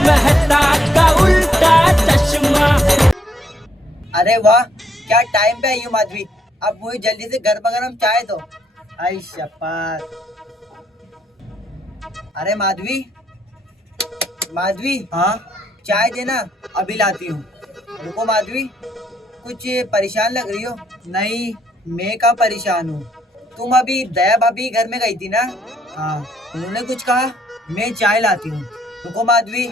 मेहता का उल्टा चश्मा। अरे वाह, क्या टाइम पे आई हो माधवी। अब मुझे जल्दी से गर्मा गर्म चाय दो। आई शपथ। अरे माधवी, माधवी। हाँ, चाय देना, अभी लाती हूँ। रुको माधवी, कुछ परेशान लग रही हो। नहीं, मैं का परेशान हूँ। तुम अभी दया भाभी घर में गई थी ना। हाँ, उन्होंने कुछ कहा। मैं चाय लाती हूँ। रुको माधवी,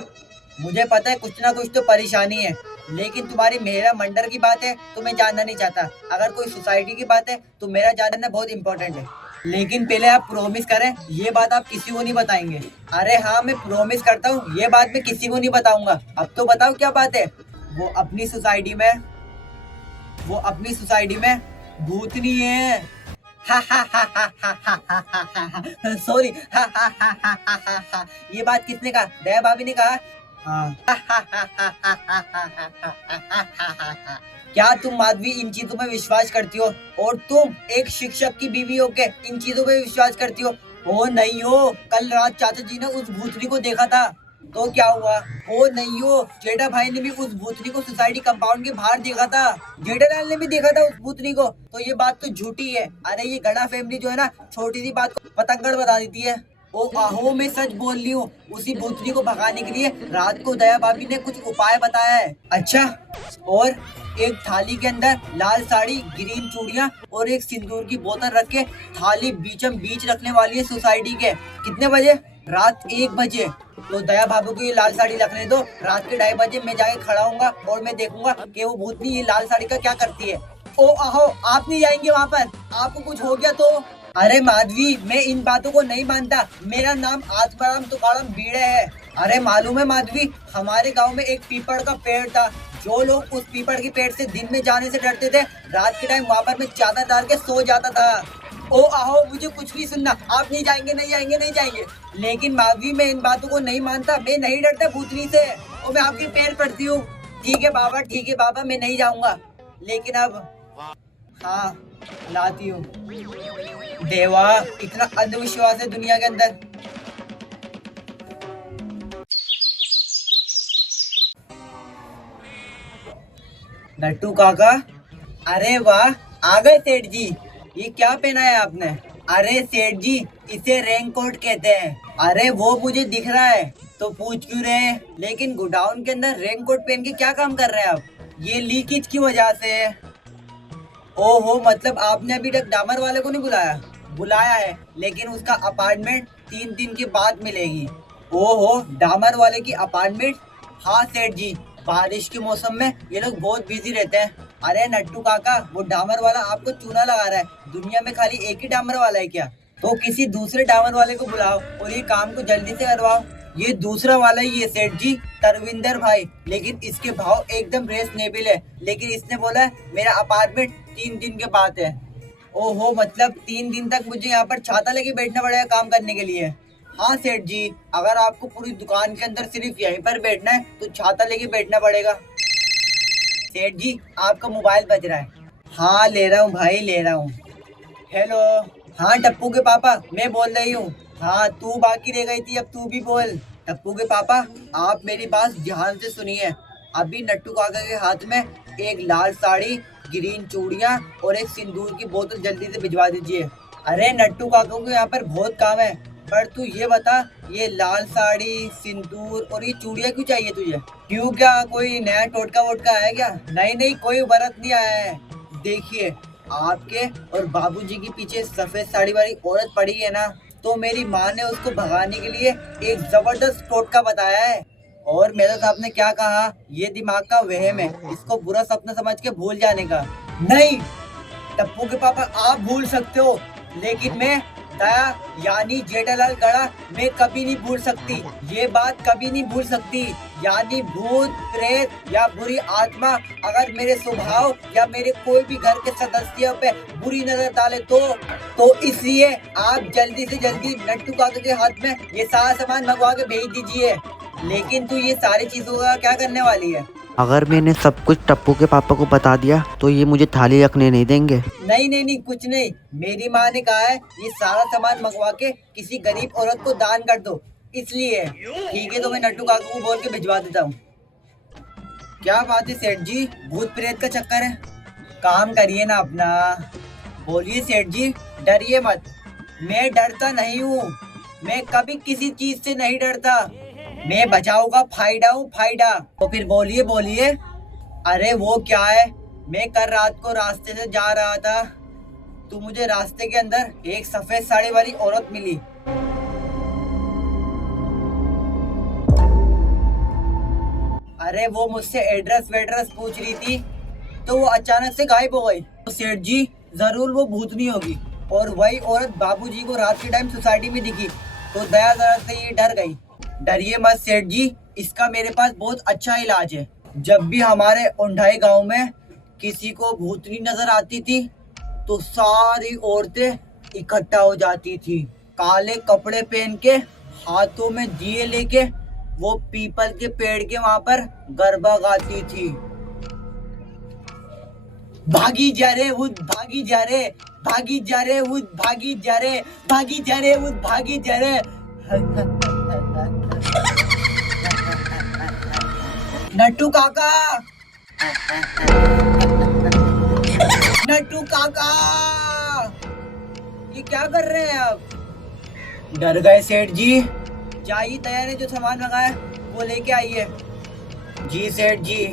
मुझे पता है कुछ ना कुछ तो परेशानी है, लेकिन तुम्हारी मेरा मंडर की बात है तो मैं जानना नहीं चाहता। अगर कोई सोसाइटी की बात है तो मेरा जानना बहुत इंपॉर्टेंट है। लेकिन पहले आप प्रॉमिस करें ये बात आप किसी को नहीं बताएंगे। अरे हाँ, मैं प्रॉमिस करता हूँ ये बात मैं किसी को नहीं बताऊंगा। अब तो बताओ क्या बात है। वो अपनी सोसाइटी में वो अपनी सोसाइटी में भूतनी है। सॉरी। ये बात किसने कहा? दया भाभी ने कहा। हाँ। क्या तुम माधवी इन चीजों में विश्वास करती हो? और तुम एक शिक्षक की बीवी होके इन चीजों में विश्वास करती हो? ओ नहीं हो, कल रात चाचा जी ने उस भूतनी को देखा था। तो क्या हुआ? ओ नहीं हो, जेठा भाई ने भी उस भूतनी को सोसाइटी कंपाउंड के बाहर देखा था। जेठालाल ने भी देखा था उस भूतनी को। तो ये बात तो झूठी है। अरे ये गड़ा फैमिली जो है ना, छोटी सी बात को पतंगड़ बता देती है। ओ आहो, मैं सच बोल रही हूँ। उसी भूतनी को भगाने के लिए रात को दया भाभी ने कुछ उपाय बताया है। अच्छा, और एक थाली के अंदर लाल साड़ी, ग्रीन चूड़ियाँ और एक सिंदूर की बोतल रख के थाली बीचम बीच रखने वाली है सोसाइटी के। कितने बजे? रात 1 बजे। तो दया भाभी को ये लाल साड़ी रखने दो। रात के 2:30 बजे मैं जाके खड़ा हूँगा और मैं देखूंगा कि वो भूतनी ये लाल साड़ी का क्या करती है। ओ आहो, आप नहीं जाएंगे वहाँ पर? आपको कुछ हो गया तो? अरे माधवी, मैं इन बातों को नहीं मानता। मेरा नाम आत्माराम तुकाराम भिड़े है। अरे मालूम है माधवी, हमारे गांव में एक पीपल का पेड़ था। जो लोग उस पीपल के पेड़ से दिन में जाने से डरते थे, रात के टाइम वहाँ पर मैं चादर डाल के सो जाता था। ओ आहो, मुझे कुछ नहीं सुनना। आप नहीं जाएंगे, नहीं जाएंगे, नहीं जाएंगे। लेकिन माधवी, मैं इन बातों को नहीं मानता। मैं नहीं डरता भूतनी से। और मैं आपके पैर पड़ती हूँ। ठीक है बाबा, ठीक है बाबा, मैं नहीं जाऊंगा। लेकिन अब हाँ, लाती हूँ। देवा, इतना अंधविश्वास है दुनिया के अंदर। नट्टू काका, अरे वाह, आ गए सेठ जी। ये क्या पहना है आपने? अरे सेठ जी, इसे रेन कोट कहते हैं। अरे वो मुझे दिख रहा है, तो पूछ क्यों रहे हैं? लेकिन गोडाउन के अंदर रेन कोट पहन के क्या काम कर रहे हैं आप? ये लीकेज की वजह से। ओहो, मतलब आपने अभी तक डामर वाले को नहीं बुलाया? बुलाया है, लेकिन उसका अपार्टमेंट 3 दिन के बाद मिलेगी। ओहो, डामर वाले की अपार्टमेंट? हाँ सेठ जी, बारिश के मौसम में ये लोग बहुत बिजी रहते हैं। अरे नट्टू काका, वो डामर वाला आपको चूना लगा रहा है। दुनिया में खाली एक ही डामर वाला है क्या? तो किसी दूसरे डामर वाले को बुलाओ और ये काम को जल्दी से करवाओ। ये दूसरा वाला ही है सेठ जी, तरविंदर भाई। लेकिन इसके भाव एकदम रेसनेबल है। लेकिन इसने बोला है मेरा अपार्टमेंट 3 दिन के बाद है। ओहो, मतलब 3 दिन तक मुझे यहाँ पर छाता लेके बैठना पड़ेगा काम करने के लिए? हाँ सेठ जी, अगर आपको पूरी दुकान के अंदर सिर्फ यहीं पर बैठना है तो छाता लेके बैठना पड़ेगा। सेठ जी, आपका मोबाइल बज रहा है। हाँ, ले रहा हूँ भाई, ले रहा हूँ। हेलो। हाँ टप्पू के पापा, मैं बोल रही हूँ। हाँ, तू बाकी रह गई थी, अब तू भी बोल। टप्पू के पापा, आप मेरी बात ध्यान से सुनिए। अभी नट्टू काका के हाथ में एक लाल साड़ी, ग्रीन चूड़ियाँ और एक सिंदूर की बोतल जल्दी से भिजवा दीजिए। अरे नट्टू काका को यहाँ पर बहुत काम है। पर तू ये बता, ये लाल साड़ी, सिंदूर और ये चूड़ियाँ क्यों चाहिए तुझे? क्यों, क्या कोई नया टोटका वोटका आया क्या? नहीं नहीं, कोई व्रत नहीं आया है। देखिए, आपके और बाबूजी के पीछे सफेद साड़ी वाली औरत पड़ी है ना, तो मेरी माँ ने उसको भगाने के लिए एक जबरदस्त टोटका बताया है। और मेरे साहब ने क्या कहा, ये दिमाग का वहम है, इसको बुरा सपना समझ के भूल जाने का। नहीं टप्पू के पापा, आप भूल सकते हो, लेकिन मैं दया यानी जेठालाल गड़ा मैं कभी नहीं भूल सकती। ये बात कभी नहीं भूल सकती। यानी भूत प्रेत या बुरी आत्मा अगर मेरे स्वभाव या मेरे कोई भी घर के सदस्यों पे बुरी नजर डाले तो इसलिए आप जल्दी से जल्दी नट्टू काका के हाथ में ये सारा सामान मंगवा के भेज दीजिए। लेकिन तू ये सारी चीजों का क्या करने वाली है? अगर मैंने सब कुछ टप्पू के पापा को बता दिया तो ये मुझे थाली रखने नहीं देंगे। नहीं नहीं नहीं, कुछ नहीं। मेरी माँ ने कहा है ये सारा सामान मंगवा के किसी गरीब औरत को दान कर दो। इसलिए। ठीक है, तो मैं नट्टू काका को बोल के भिजवा देता हूँ। क्या बात है सेठ जी, भूत प्रेत का चक्कर है? काम करिए ना अपना। बोलिए सेठ जी, डरिए मत। मैं डरता नहीं हूँ, मैं कभी किसी चीज से नहीं डरता। मैं बचाव का फायदा हूँ, फायदा। तो फिर बोलिए बोलिए। अरे वो क्या है, मैं कल रात को रास्ते से जा रहा था तो मुझे रास्ते के अंदर एक सफेद साड़ी वाली औरत मिली। अरे वो मुझसे एड्रेस वेड्रेस पूछ रही थी तो वो अचानक से गायब हो गई। तो सेठ जी, जरूर वो भूतनी होगी। और वही औरत बाबूजी को रात के टाइम सोसाइटी में दिखी तो दया दया से ये डर गई। डरिए मत सेठ जी, इसका मेरे पास बहुत अच्छा इलाज है। जब भी हमारे ओंढाई गांव में किसी को भूतनी नजर आती थी तो सारी औरतें इकट्ठा हो जाती थी, काले कपड़े पहन के, हाथों में दिए लेके वो पीपल के पेड़ के वहां पर गरबा गाती थी। भागी जा रे भूत, भागी जा रे, भागी जा रे भूत, भागी जा रे, भागी जा रे भूत, भागी जा रे। नट्टू काका, नट्टू काका, ये क्या कर रहे हैं आप? डर गए सेठ जी? जाइए, तैयार है, जो सामान मंगाया वो लेके आइए। जी सेठ जी।